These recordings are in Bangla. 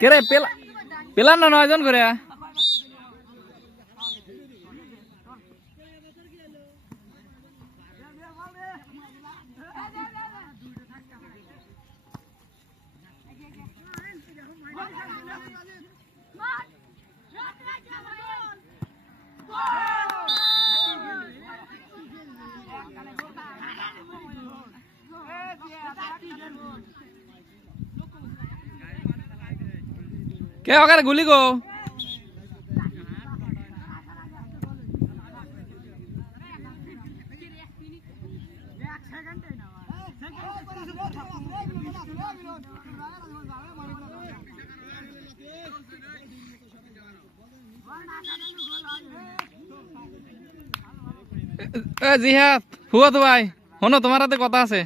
কে রে পেলাম না 9 জন করে কে ওখানে গুলি গো জিহাদ হুয়া তো ভাই শোনো তোমার হাতে কথা আছে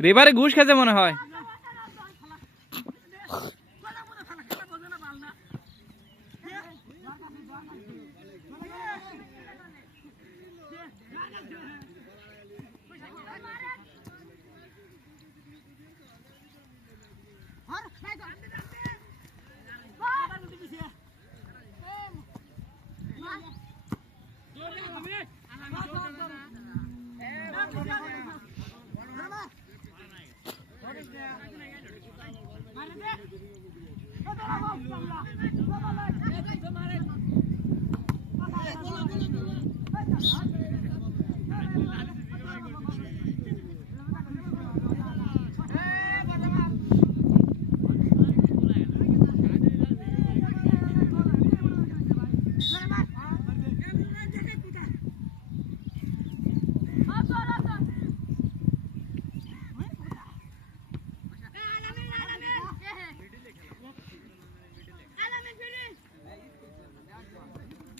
রেবারে ঘুষ খেতে মনে হয়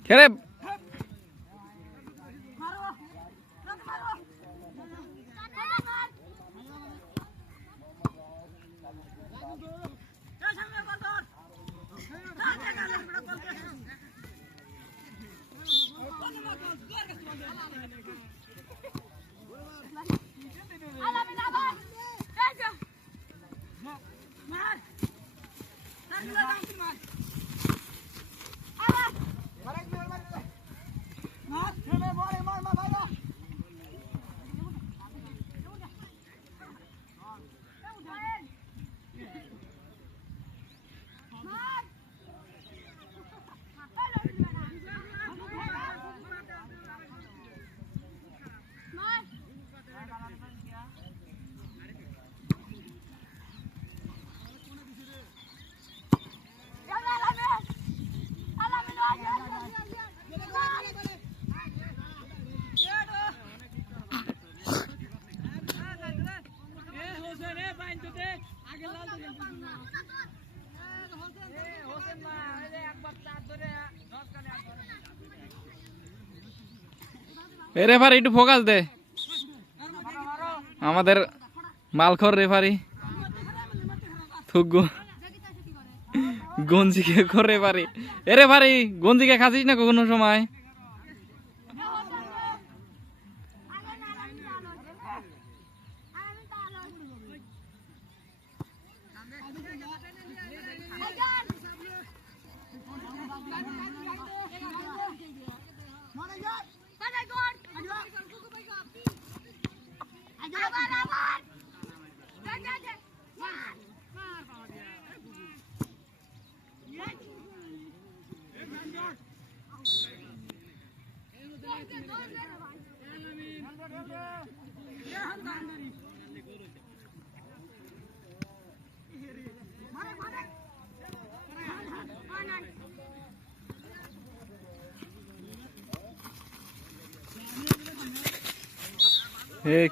খেলে রেফারি একটু ফোকাস দে। আমাদের মালখর রেফারি থুগু গঞ্জিকে করে পারি এরে পারি গঞ্জিকে খাচ্ছিস না কখনো সময়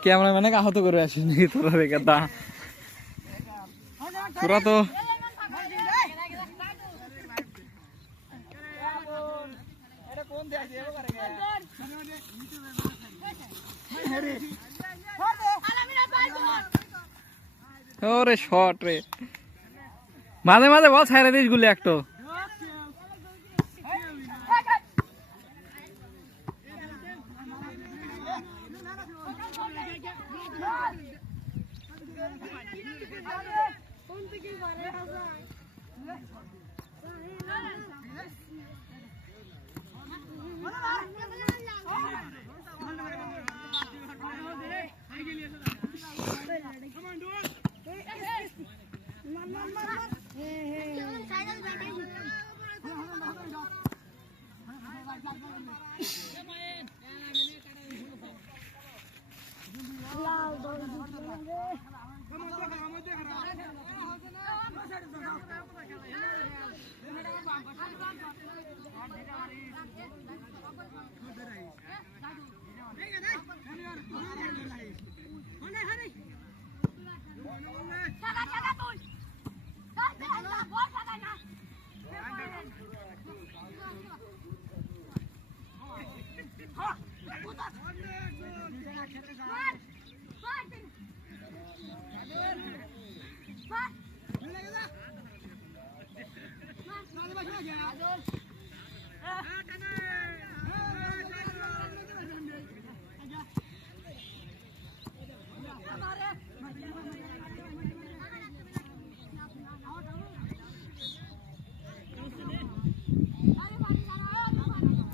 ক্যামেরা ম্যানে আহত করে আসেনি তোরা রেখে দা তোরা তো ওরে শট রে মাঝে মাঝে বল ছাইরে দিস গুলি একটু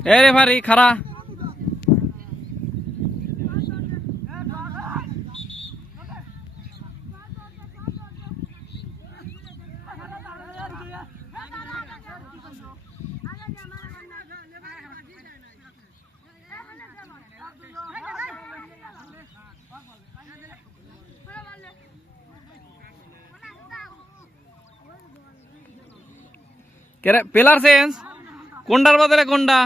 এ রেফারি খারা পেলার চেঞ্জ কোনটার বদলে কোনটা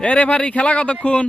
এ রেফারি খেলা কতক্ষণ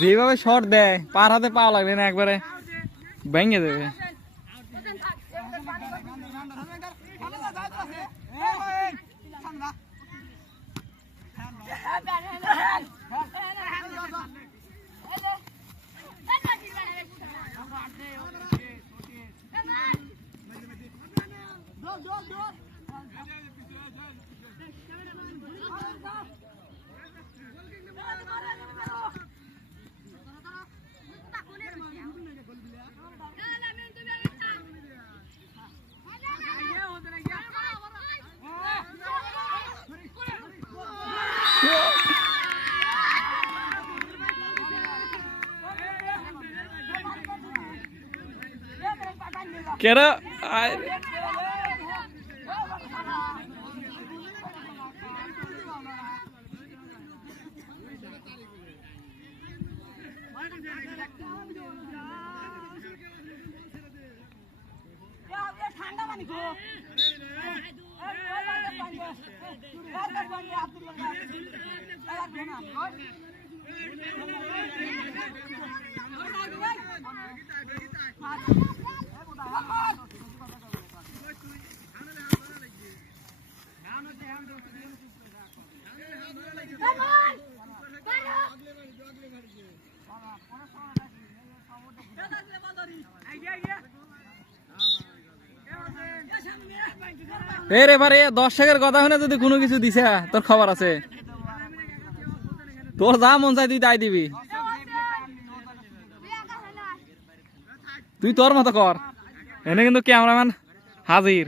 যেভাবে শট দেয় পার হাতে পাওয়া লাগবে না একবারে ভেঙে দেবে। কেরা এর এবারে দর্শকের কথা শুনে যদি কোনো কিছু দিছে তোর খবর আছে, তোর যা মন চাই তুই তাই দিবি, তুই তোর মতো কর। এনে কিন্তু ক্যামেরাম্যান হাজির,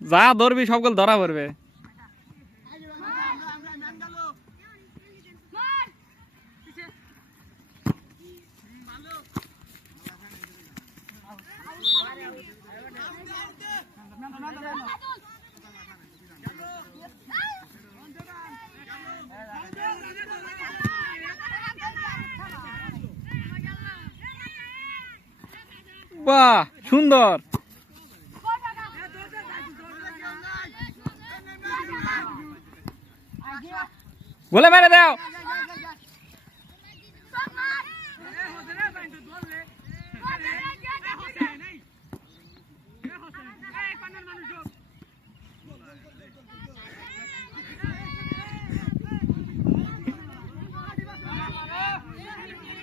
যা ধরবি সবগুলো ধরা পড়বে। বাহ সুন্দর, বলে মেরে দাও।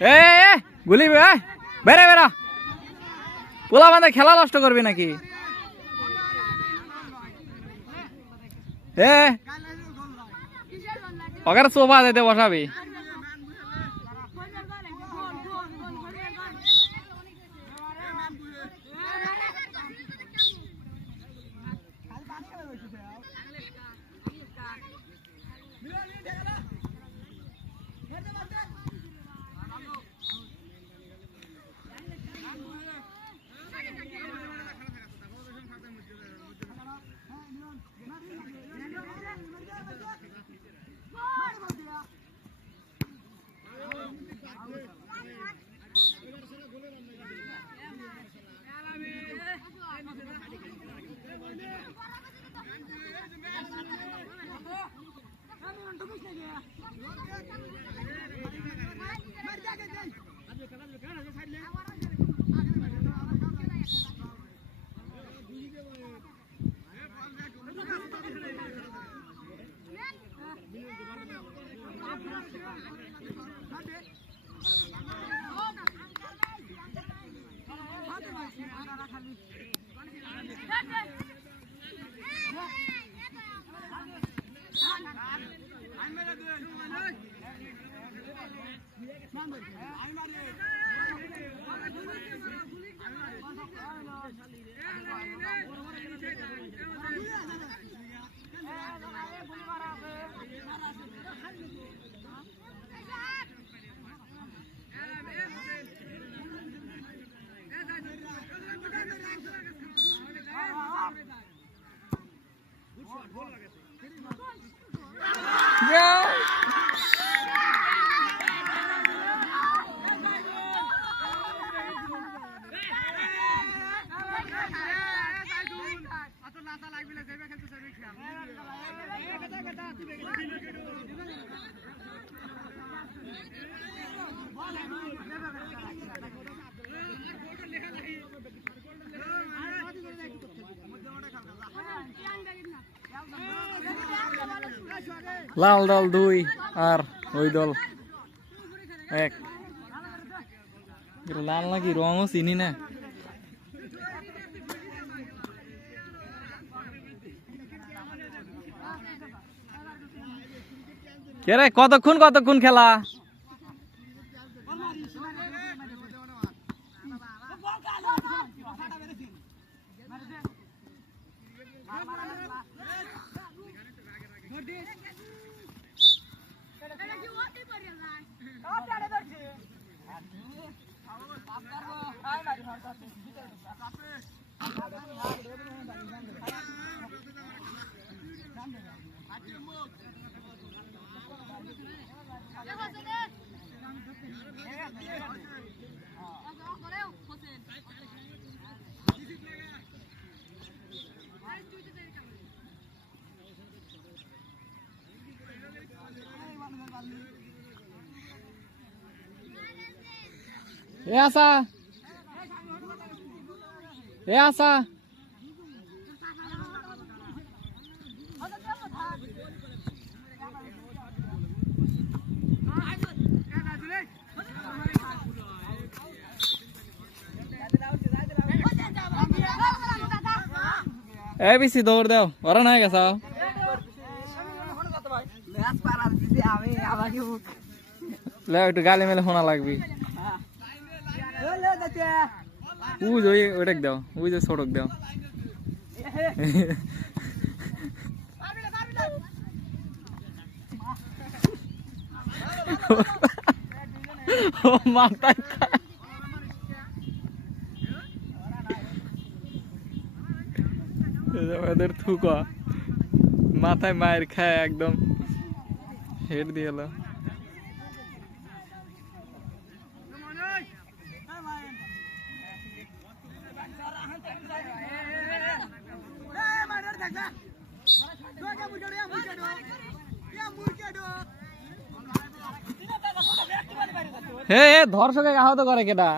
এ গুলি বেড়ে বেড়া, পোলা বান্ধে খেলা নষ্ট করবি নাকি? ওখানে সোফা দিতে বসাবি। লাল দল 2 আর ওই দল 1। লাল নাকি রঙও চিনি না। কে রে কতক্ষণ খেলা? এ আসা এ বেশি দৌড় দাও, ওরা নাই গেছা একটু গালে মেলে শোনা লাগবি। ওই যে ওইটাক দাও, ওই যে সড়ক দাও। মাথায় এদের থুকা মাথায় মায়ের খায় একদম হেড দিয়ে এলো। হে ধর্ষকে আহত করে কেটা?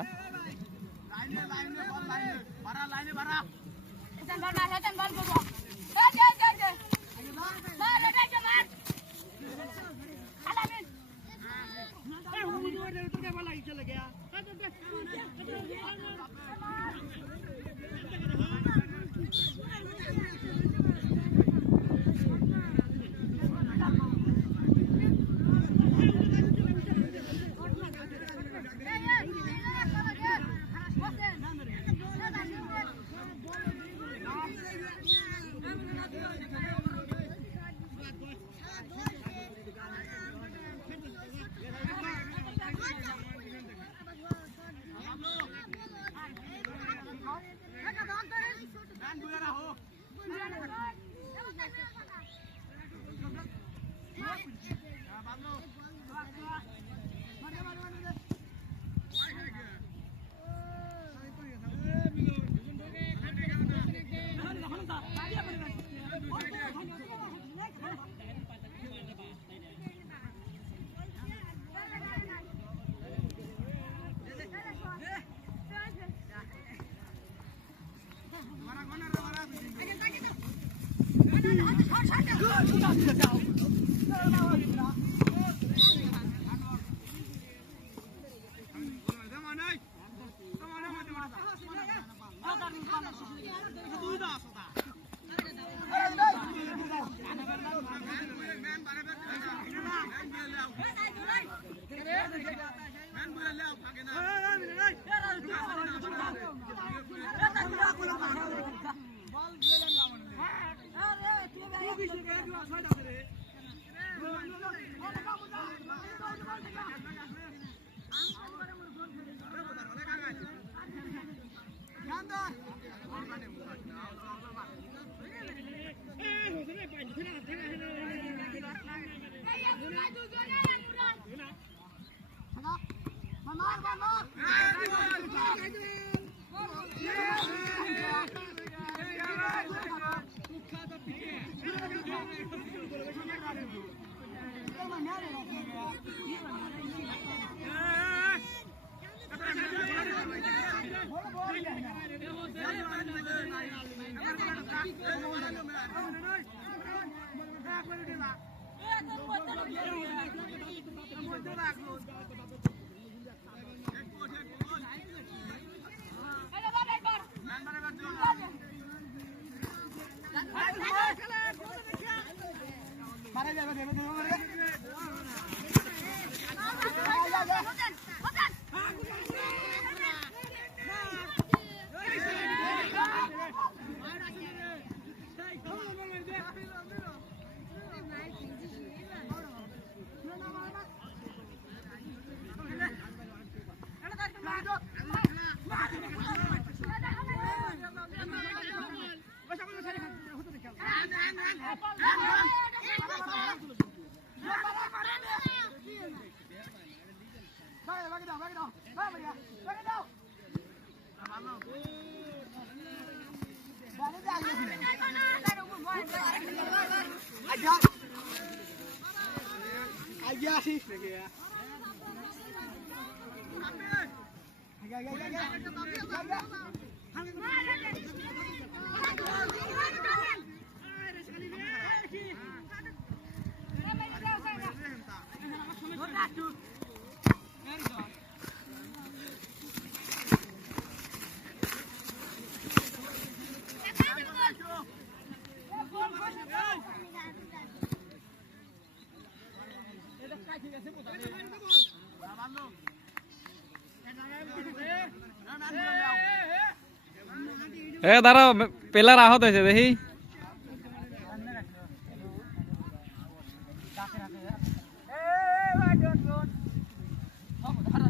দাঁড়াও পেলার আহত হয়েছে দেখি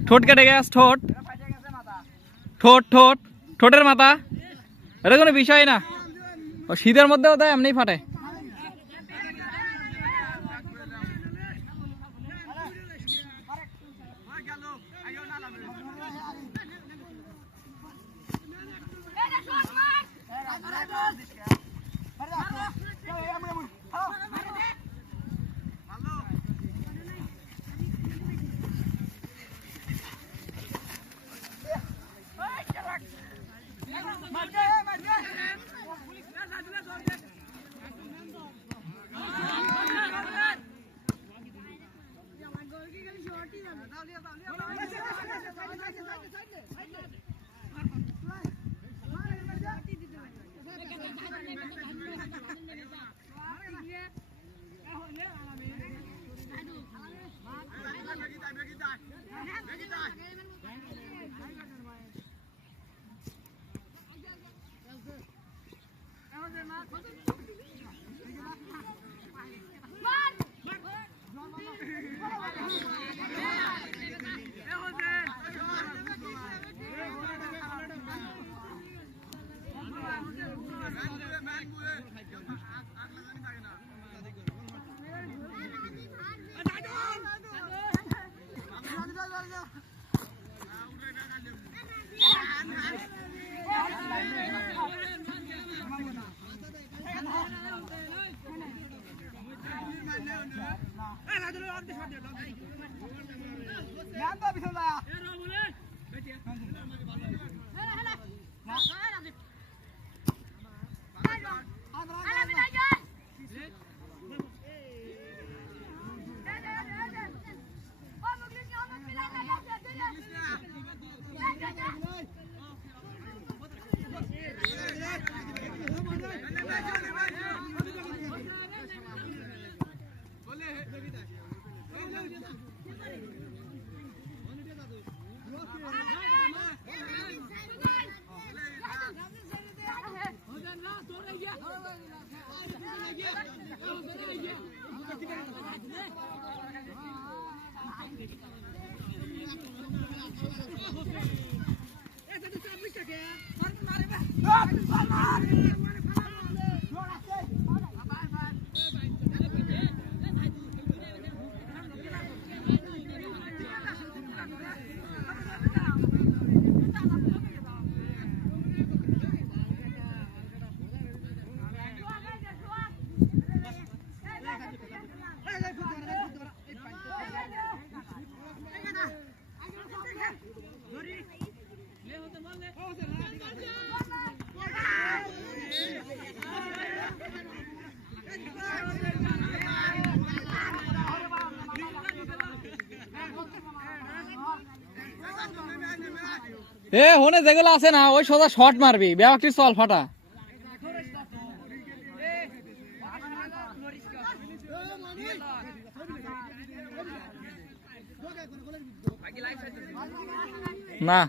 ঠোঁট কেটে গেছে ঠোঁট ঠোঁট ঠোঁট ঠোঁটের মাথা এটা কোনো বিষয় না শীতের মধ্যেও তাই এমনি ফাটে এ হনে যেগুলো আছে না ওই সোজা শট মারবি ব্যাপারটি চল ফাটা না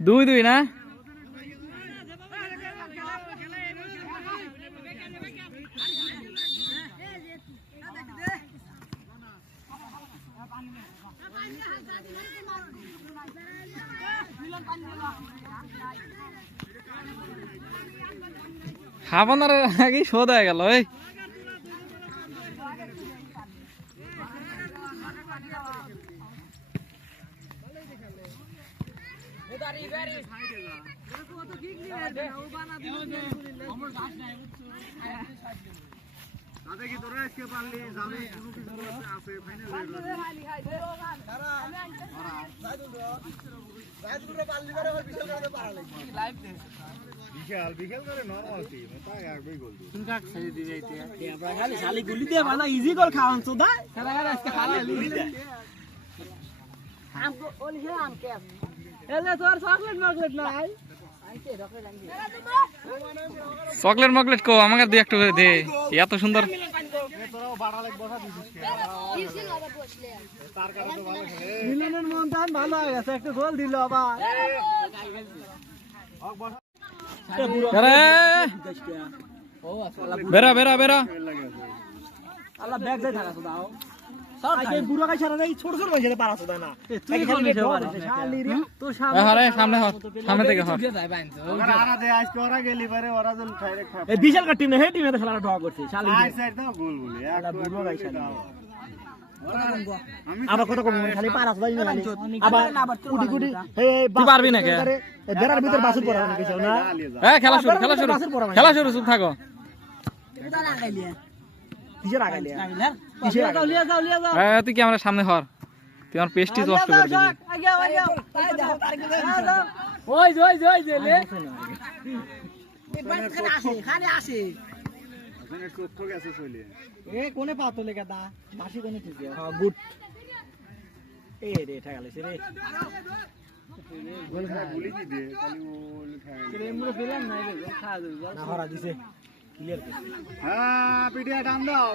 দুই দুই না হাফানার আগেই শোধ হয়ে গেল এই চকলেট মকলেট কো আমাকে দুই একটা করে দে এত সুন্দর মিলনের মন টান ভালো হয়ে গেছে একটা গোল দিল আবার বেরা বেরা বেরা আল্লাহ ব্যাগ যাই থাকা দাও এই বুড়ো কাছে ছাড়া এই ছোট ছোট হইছে পারাছ না তুই খালি শালি রে তোর আরে সামনে হর সামনে থেকে হর ওরা আরা দে আজকে ওরা গেলি পারে ওরা জল খাইরে খা এই বিশাল কা টিম না হে টিমে তো খেলাটা ড্র করছে শালি সাইড সাইড দাও গোল বলে একটা বুড়ো গাইছে আবার কত কম খালি পারাছ ভাই না খালি আবার কুটি কুটি হে তুই পারবি না কে বেরার ভিতর বাসুর পড়া না কিছু না এ খেলা শুরু খেলা শুরু চুপ থাকো কিসের আগাইলে কিসের আগাইলে তুই কি আমার সামনে হর তুই আমার পেস্টি নষ্ট করে দিবি ওই ওই ওই লে এই বাইক খানে আসে খানে আসে ওখানে চোখ গেছে চলে এ কোনে পাতলে গাদা মাসি কোনে ঠিকই হ্যাঁ গুড এ রে ঠাগালে রে গোল খা গুলি কি দে খালি ওল ঠাগালে রে মুরে পেলাম না রে গোল খা দে না হরা দিছে ক্লিয়ার করছে হ্যাঁ পিটিয়া টান দাও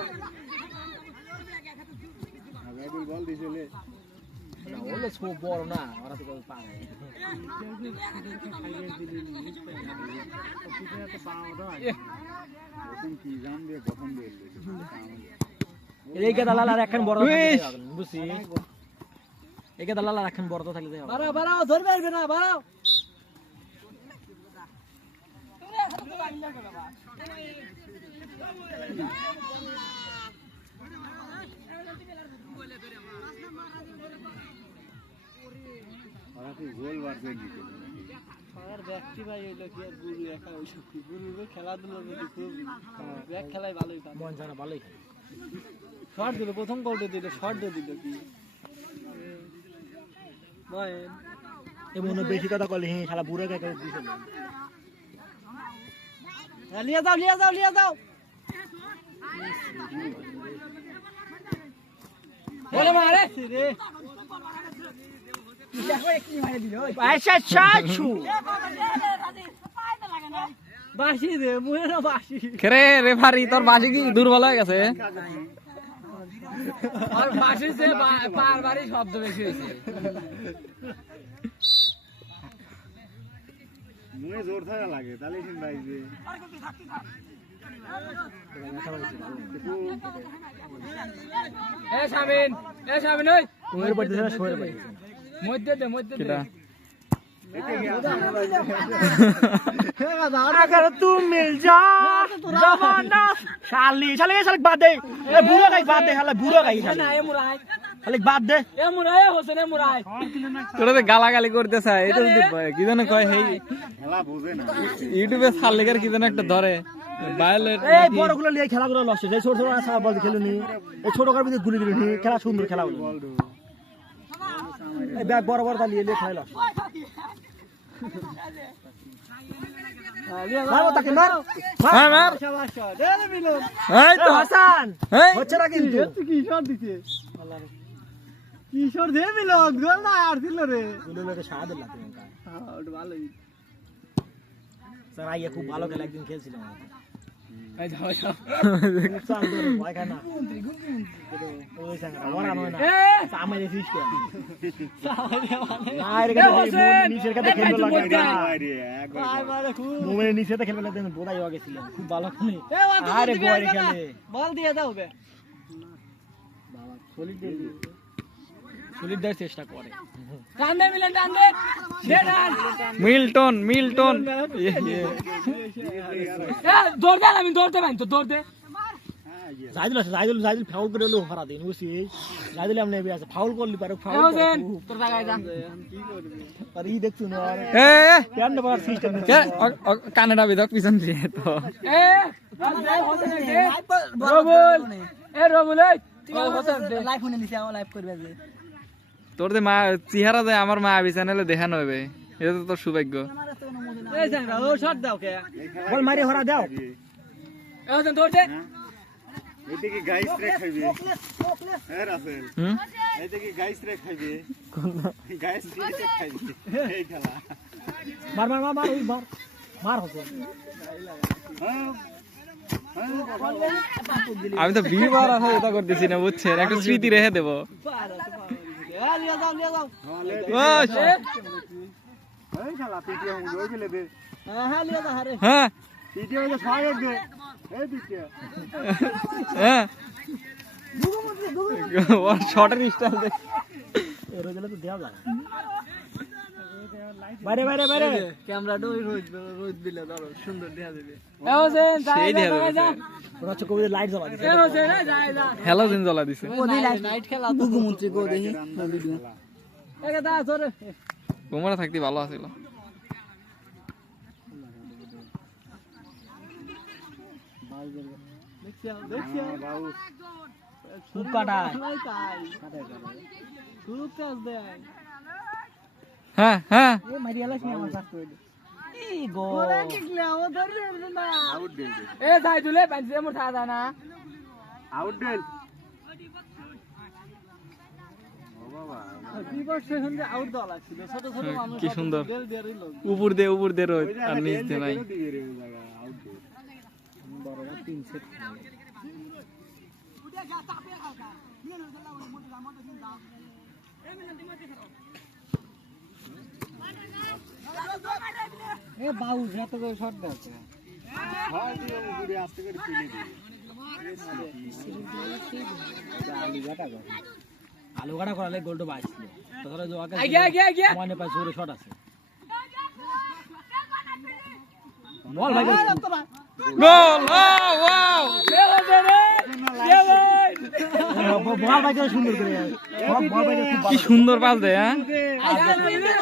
আগে বল দিছে লে না ওলে সো বড় না ওরা তো পারে এই গাদালাল আর এখন বড় থাকলে বুঝছি এই গাদালাল আর এখন বড় থাকলে যাও বাড়াও বাড়াও ধরবে আসবে না বাড়াও ওরা কি গোল মারছে দিতে আর ব্যক্তি ভাই হইলো কি আর গুরু একা হইছে গুরু খেলাধুলার মধ্যে খুব ব্যাক খেলাই ভালোই পারে মন জানা ভালোই শট দিল প্রথম গোলটা দিল শট দিল কি ভাই এ মনে বেশি কথা কইলে হে শালা বুড়া কে দিছে লিয়া যাও লিয়া যাও লিয়া যাও বলে মারে রে আচ্ছা চাচু বাসি দে মুয়ে না বাসি কেরে রেফারি তোর বাসি কি দুর্বল হয়ে গেছে আর বাসি সে বারবারই শব্দ বেশি হইছে মুয়ে জোর থাকা লাগে তাহলে সিন ভাই যে এ শামিন ওই কোয়ের পড়তে না শোয়ের পড়তে মধ্যে দে কিটা अगर तू मिल जा जमाना शाली शाली शाली बात दे ए बुरा का बात दे हला बुरा का शाली ए मुराय শালি বাদ দে এ মুরাই হোসেন এ মুরাই তোরা তো গালাগালি করতেছ এটা যদি কি জানো কয় হেই খেলা বুঝে না ইউটিউবে ছাড়লেগার কি জানো একটা ধরে ভায়োলেট এই বড়গুলো নিয়ে খেলাগুলো লস এই ছোট ছোট আছে বল খেলুনি এই ছোট কার ভিতরে গুলি দিলনি খেলা সুন্দর খেলা হলো এই ব্যাগ বড় বড় দালিয়ে নিয়ে খেলা মারো তাকে মারো হ্যাঁ মার শাবাশ দে মিলন এই তো হাসান এই হচ্ছে না কিন্তু কি শট দিছে আল্লাহ কি শট দে মিলন গোল না আর দিল রে গোলকে সাড়া দিল তুমি হ্যাঁ ওটা ভালোই স্যার আইয়া খুব ভালো খেলা একদিন খেলছিলাম এই যাও যাও চাল ধরে ভয় খায় না ওই সাঙ্গা ওরা নয় না সামনে দেখিস কি না রে নিচের কাছে খেলতে লাগে আয় মারে খুব মোমের নিচেতে খেলতে লাগে বোধাই হয়ে গেছিল খুব ভালো খেলে আরে গোয়ারি খেলে বল দিয়ে দাও বে বাবা সলিড দেওয়ার চেষ্টা করে টান দে মিলন টান দে দে টান মিল্টন দৌড় দে আমি দৌড়তে পারি তো দৌড় দে জাইদুল ফাউল করে হলো হারা দিন বুঝছি জাইদুল আমনে বি আছে ফাউল করলি পারে ফাউল দেন তোর জায়গায় যা কি করবি আর ই দেখছু না এ কেন পার সিস্টেম কানেডা বিদক পিছন দিয়ে তো এ রবুল রবুল লাইভ ফোনে নিছে আমার লাইভ করবে যে তোর যে মা চেহারা যায় আমার মা আবি চ্যানেলে দেখানো হবে এটা তো তোর সৌভাগ্য এই জায়গা ও শট দাও কে বল মারি হরা দাও এ ওজন দৌড় দে এইটা কি গাইস রে খাইবে হ্যাঁ রাসেল এইটা কি গাইস রে খাইবে কোন গাইস রে খাইবে এই খেলা মার মার মার ওই মার মার হতো আমি তো 20 বার আসা এটা করতেছি না বুঝছেন একটা স্মৃতি রেখে দেব এই খেলা পিটিয়ে ওই গেলে দে হ্যাঁ লিয়া দা হারে হ্যাঁ পিটিয়ে ওই ফায়ার দে এই পিটিয়ে হ্যাঁ ওর শটের স্টাইল দেখ এর গেলে তো দেয়া যায় বাইরে ক্যামেরাটা ওই রোজ দিলে ধরো সুন্দর দেখা যাবে এ হোসেন সেই দেখা যাবে ওরা চোখে কবিতে লাইট জ্বালা দিছে এ হোসেন যায় যা হ্যালোজেন জ্বলা দিছে ওদি নাইট খেলা মুখ্যমন্ত্রী গো দেখি ভিডিও একা দা ধরে তোমরা থাকতে ভালো আছিল বাবু খুব কাটায় খুব কাজ দেয় হ্যাঁ হ্যাঁ এ মারিয়ালা কি আমার কাছে কইলো এই গো ওরা কিকলে ও ধরে না আউট দেন এ যাই দুলে বাজে মোর থা না আউট দেন ও বাবা বিপক্ষ সঙ্গে আউট দেওয়া লাগছিল ছোট ছোট মানুষ কি সুন্দর দেল দেরি লোক উপর দে রোদ আর নিচ দে নাই আউট দে বড়রা 3 সেট এ বাউ যত করে শট দাও হ্যাঁ দিয়ে ঘুরে আসতে করে পিলে দে আলু গাড়া করালে গোলটা বাঁচছিল তাহলে যে আগে মানে পায় জোরে শট আছে বল ভাই গোল ওয়াও বল ভাই সুন্দর করে বল ভাই খুব কি সুন্দর পাস দেয় হ্যাঁ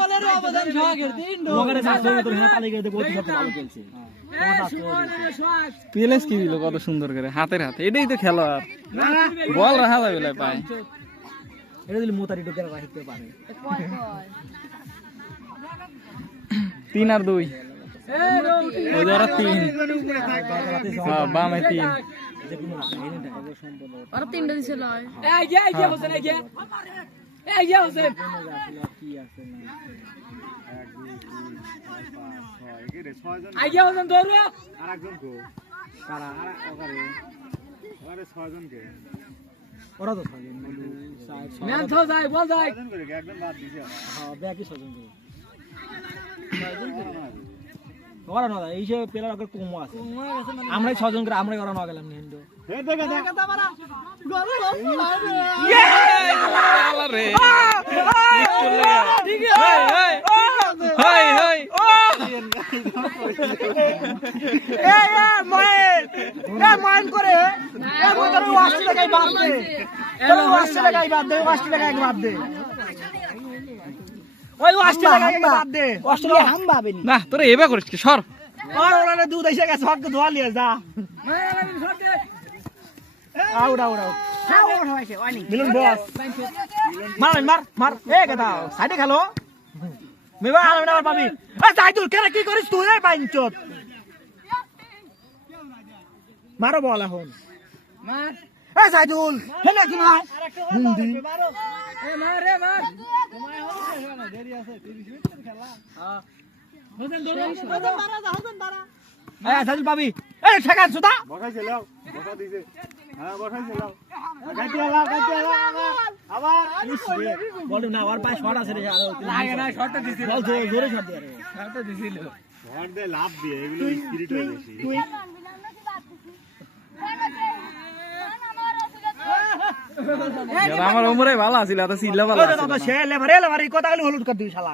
বলের অবদান সোহাগের দিন ওখানে শাস্ত্র তোর হাত আলে গেছে বহুত সব ভালো খেলছে পিএলএস কি দিল কত সুন্দর করে হাতের হাতে এটাই তো খেলো আর বল রাখা যাবে লাই পায় এটা দিলে মোতারি ঢুকে রাখতে পারে 3 আর 2 ওই ধরা 3 হ্যাঁ বামে 3 আর তিনটা দিছে লয় এই যে হোসেন এই যে হোসেন কি আছে না 1 2 3 4 5 6 এর 6 জন আইয়া হোসেন ধরো আরেকজন কো কারা ওখানে ওখানে 6 জন কে ওরা তো থাকে ম্যান তো যায় বল যায় 6 জন করে একদম বাদ দিছে হ্যাঁ ব্যাকি 6 জন করে ওরা না এই যে প্লেয়ার আগে কম আছে আমরা 6 জন করে আমরা ওরা না গেলাম নিন্দো হে দেখা মারা গোল রে ঠিক আছে হাই হাই ও মাইন করে অস্ট্রেলিয়া গাই বাদ দে অস্ট্রেলিয়া গাই বাদ দে অস্ট্রেলিয়া গাই বাদ দে ওই অস্ট্রেলিয়া গাই বাদ দে অস্ট্রেলিয়া হাম ভাবেনি না তোরা এবা করিস কি সর আর ওরা দুধ এসে গেছে হক ধোয়া লিয়ে যা আউট আউট আউট মিলন বস মার মার মার এ গাদা সাইডে খেলো মেবা আলাদা আবার পাবি এ সাইদুল কেন কি করিস তুই এই বাইনচত মারো বল এখন মার এ সাইদুল হেলে কি মার হিন্দি এ মার রে মার তোমায় হবে না দেরি আছে 30 মিনিট খেলা হ্যাঁ হোসেন ধরো হোসেন বাড়া যা হোসেন বাড়া এ সাইদুল পাবি এ ঠেকা সুদা বসাইছে লাও বসা দিছে হ্যাঁ বসাইছে লাও গাইতে লাও আবার বল না আর পায় শট আছে রে আর লাগে না শটটা দিছিল বল জোরে শট দে রে শটটা দিছিল শট দে লাভ দিয়ে এগুলো স্পিরিট হয়ে গেছে তুই আমার ওমরে ভালো আছিল এত সিল্লা ভালো আছিল তো সে লেভারে লেভারে কথা গলি হলুদ কর দিবি শালা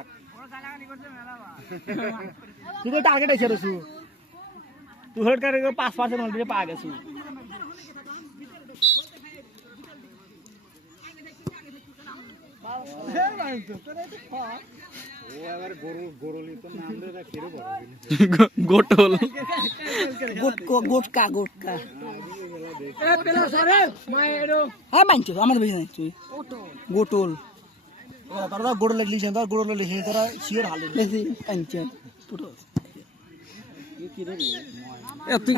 তুই তো টার্গেট আছে রসু তুই হলুদ করে 5% অলরেডি পা গেছু ও আবার গরুলি তো নাম দে খেরে বড় গোটল গোটকা এ পেলা সরে মায়েরো হ্যাঁ মানছো আমার বেশি নাই তুই গোটল তোরা গোড় লাগলি তোরা গোড় লাগলি তোরা শিওর হালে বেশি আনছে পুরো এ তুই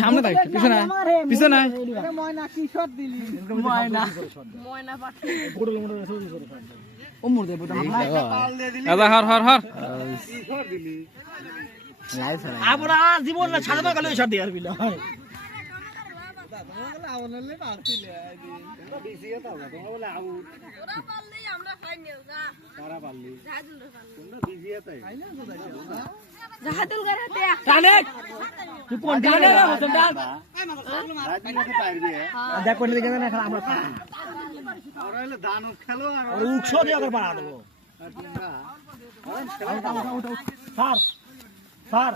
সামনে থাক পিছনে পিছনে ময়না কি শট দিলি ময়না পাঠে গোড়ল মোড় সরি সরি ও মোড় দে বটা পাল দে দিলি আদা হর হর হর কি শট দিলি আমরা জীবন না ছাড়া তো গেল শট দি আর বিলা জাহাদুল গরাতে কানে তুই কোন দিকে হোসেন দাস রাজনীতি পারবি দেখ কোন দিকে না খেলা আমরা আর হলো দানব খেলো আর আর উকশো দিয়ে করে পাড়া দেবো স্যার স্যার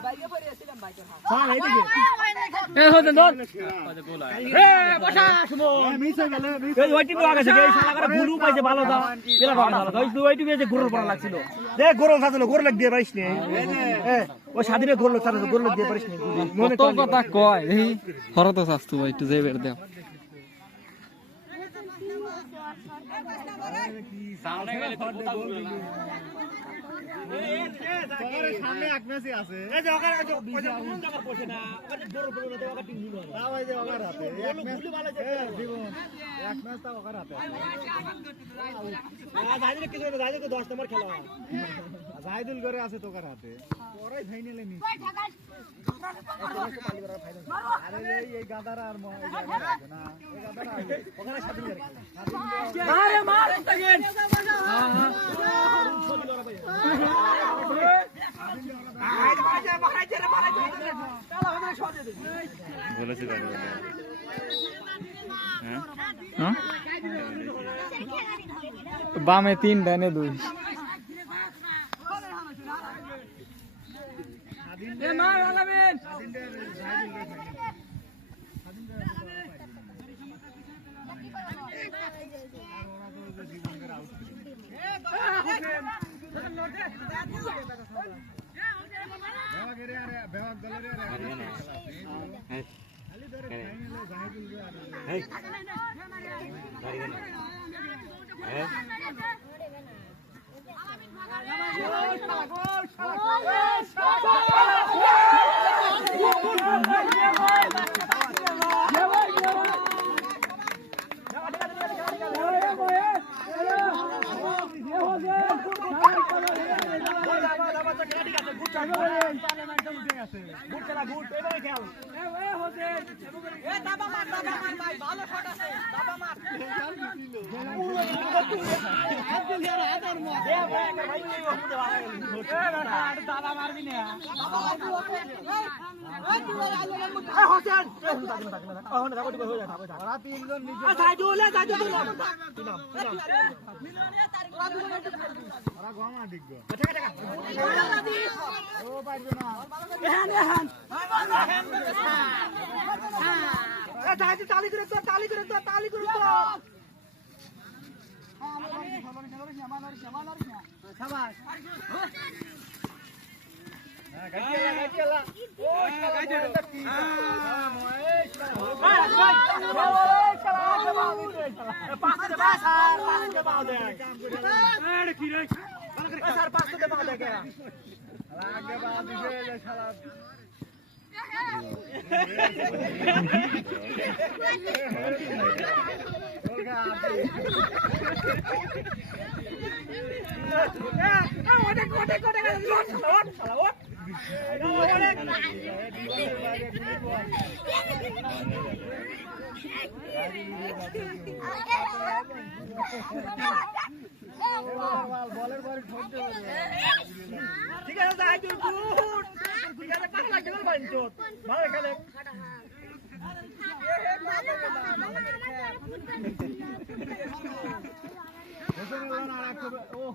স্যার এইদিকে এ হোসেন দাস এ বসা শুনো মিস হয়ে গেল এই ওইটি তো আগে থেকে এই শালা করে গুলু পাইছে ভালো দা পেলা ভালো দা ওই ওইটি যে গুরুর পড়া লাগছিল দে গুরু খাতলো গুরু লাগ দিয়ে পারিস নি এ ও স্বাধীনে গুরু লাগছ গুরু লাগ দিয়ে পারিস নি মনে কত কথা কয় এই হরত শাস্তু ভাই একটু যাই বের দাও সামনে গেলে তো সামনে এক ম্যাচই আছে এই যে ওখানে ওই যে কোন জায়গা পড়ছে না ওখানে গুরু গুরু না ওখানে টিম নিলো তাও এই যে ওকার হাতে এক ম্যাচ জীবন এক ম্যাচ তাও ওকার হাতে জাহিদুল কিছু না জাহিদুল 10 নম্বর খেলা জাহিদুল করে আছে তোকার হাতে ওরাই ফাইনালে নি আরে এই গাদারা আর এই গাদারা আছে না এই গাদারা ওখানে স্বাধীন করে আরে মার সেকেন্ড বলেছে হ্যাঁ বামে 3 ডানে 2 এ মার আলামিন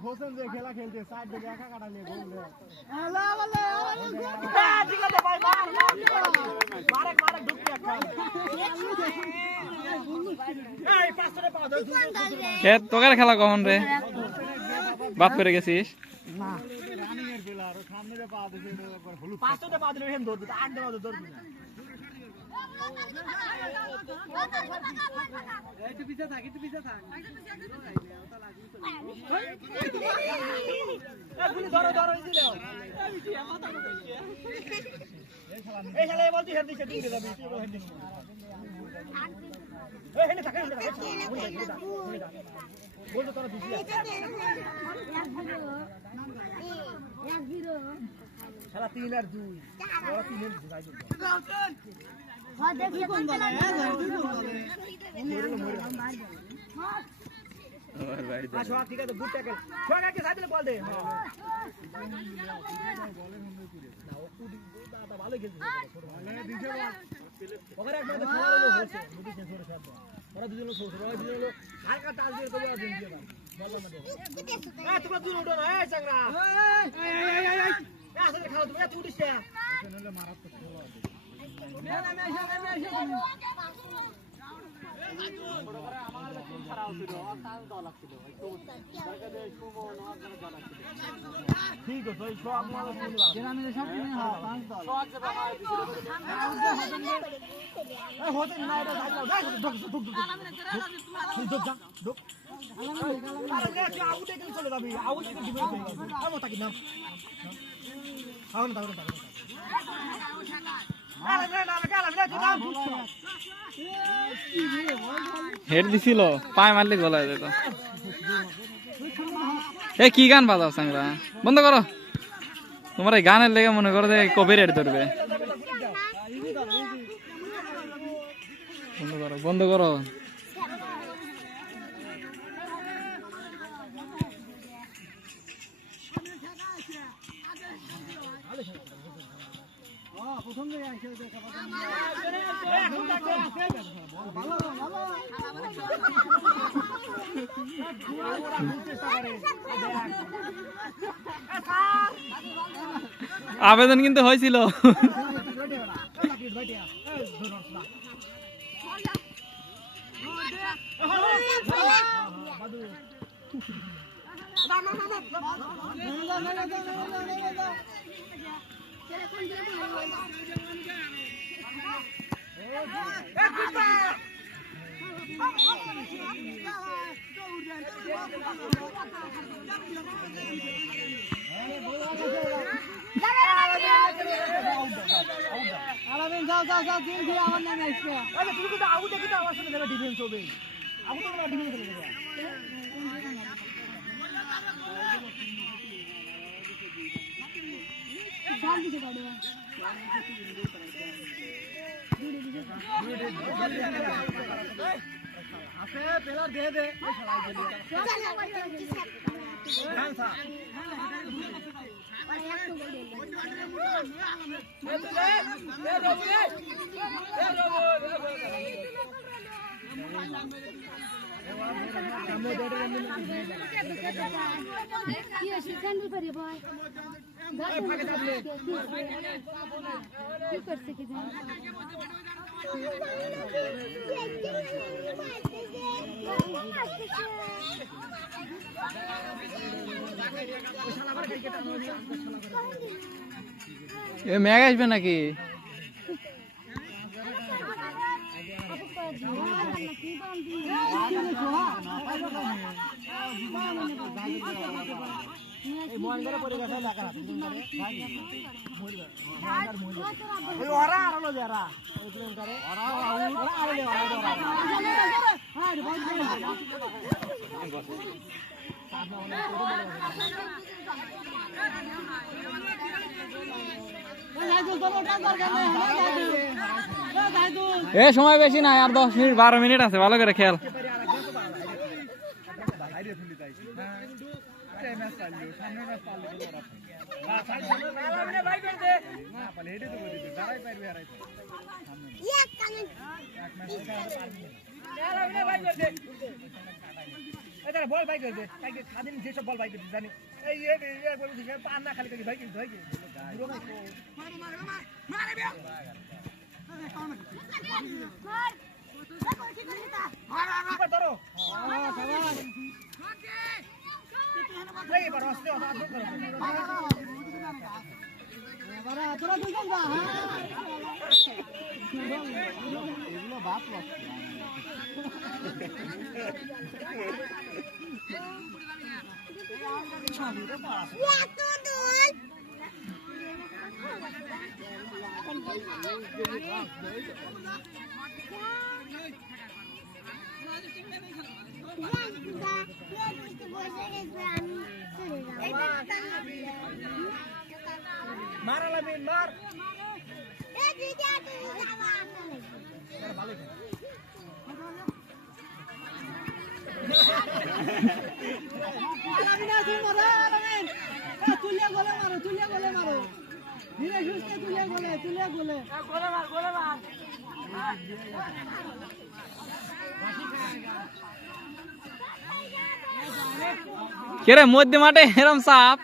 হোসেন যে খেলা খেলতে সাইড থেকে একা কাটালে গোল দেয় তোকার খেলা কখন রে বাদ করে গেছিস ঠিক আছে হেড দিছিল পায়ে মারলে গলায় যেত এ কি গান বাজাও সাংরা বন্ধ করো তোমার এই গানের লেগে মনে করো যে কপিরাইট ধরবে বন্ধ করো বন্ধ করো আবেদন কিন্তু হয়েছিল ম্যাগ আসবে নাকি? এ সময় বেশি না, আর 10 মিনিট 12 মিনিট আছে, ভালো করে খেয়াল। বল ভাই করে দে, খাদিন যেসব বল ভাই জানি এই পান না খালি ভাই ধরে মারালা বিন মার তুলিয়া গলে মারো ধীরে সুস্থে তুলিয়া গলে মার কেরে মধ্যে মাঠে এরম সাপ?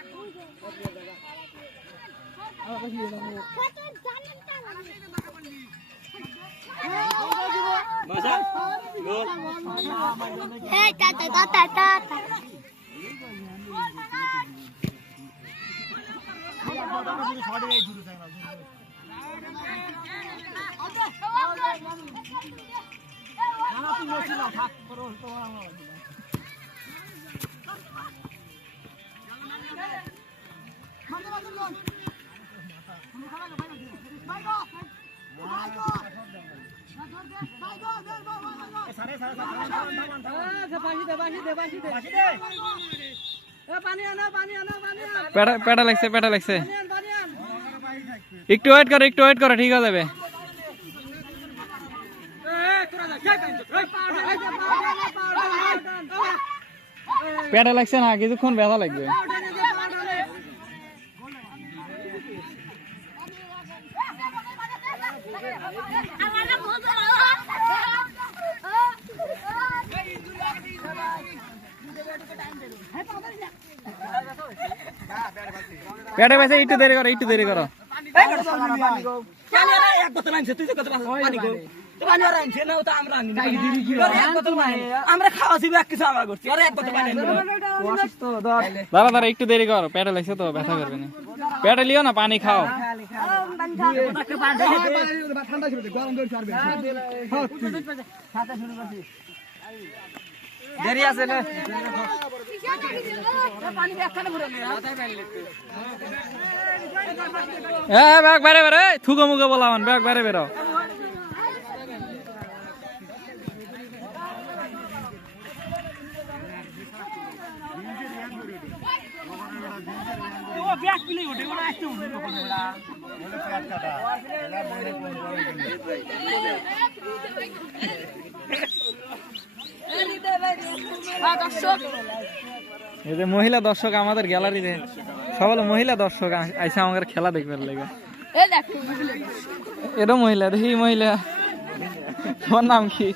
পেটা লাগছে। একটু ওয়েট করো, ঠিক হয়ে যাবে। পেটা লাগছে না, কিছুক্ষণ ব্যথা লাগবে। পেটে পাইছে, একটু দেরি করো। আমরা খাওয়াছি দাঁড়া একটু দেরি করো, পেটে লাগছে তো, ব্যথা করবে না। পেটে লিও না, পানি খাও। দেরি আছে না, ব্যাগ বাইরে বেরো, থুকো মুখো বলা ব্যাগ বাইরে বেরো। ব্যাগ পিলে ওঠে ওরা আসতে উঠে ওখানে ওরা বলে পেট কাটা এলা বলে কোন এই যে মহিলা দর্শক আমাদের গ্যালারিতে সব হলো মহিলা দর্শক আইসা আমাদের খেলা দেখবার লেগে এরও মহিলা দেখি মহিলা তোমার নাম কি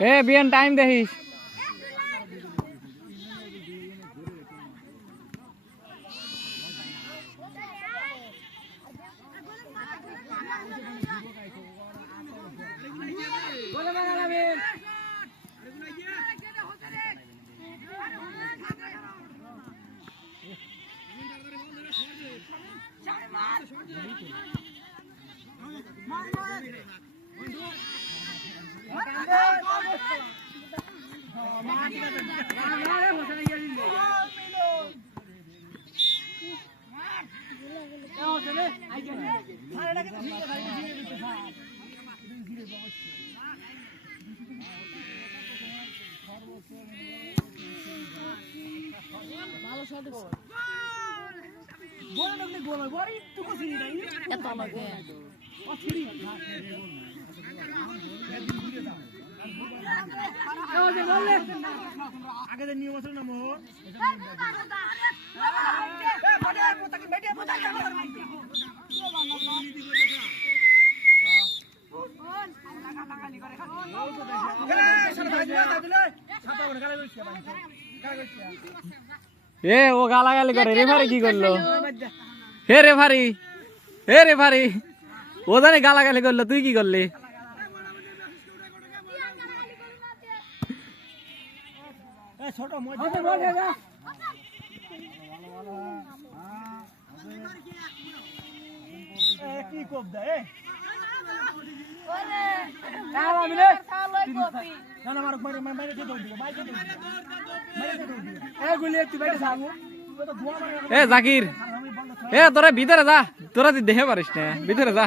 এই এ বিয়ান টাইম দেখিস আগে নিয়ে বসো না মোহ এ ও গালাগালি করে রেফারি কি করলো হে রেফারি ও জানি গালাগালি করলো তুই কি করলি ছোট কি কোপ দেয় এ জাকির এ তোরা ভিতরে যা তোরা তুই দেখে পারিস না ভিতরে যা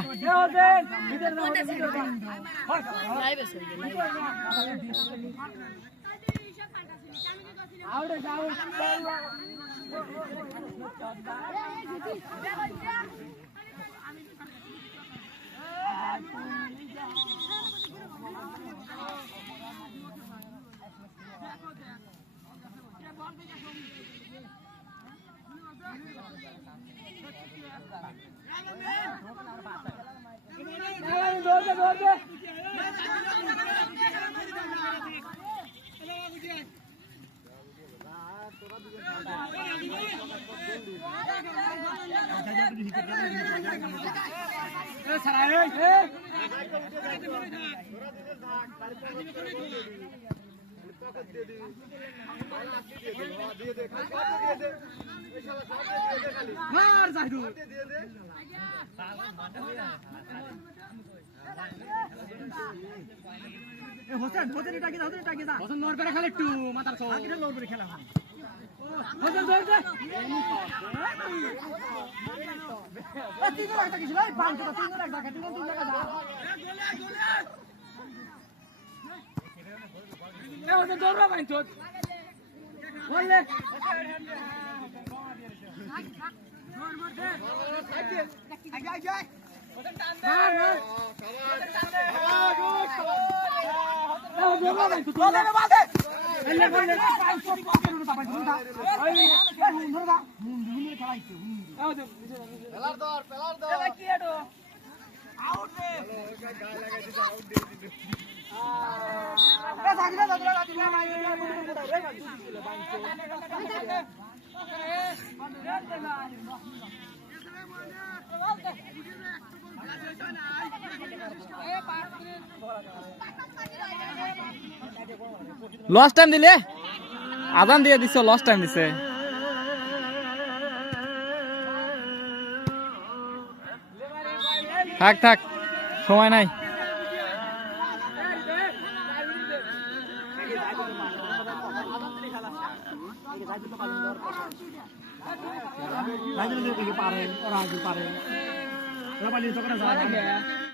লস টাইম দিলে আজান দিয়ে দিছ লস টাইম দিছে থাক থাক সময় নাই পারে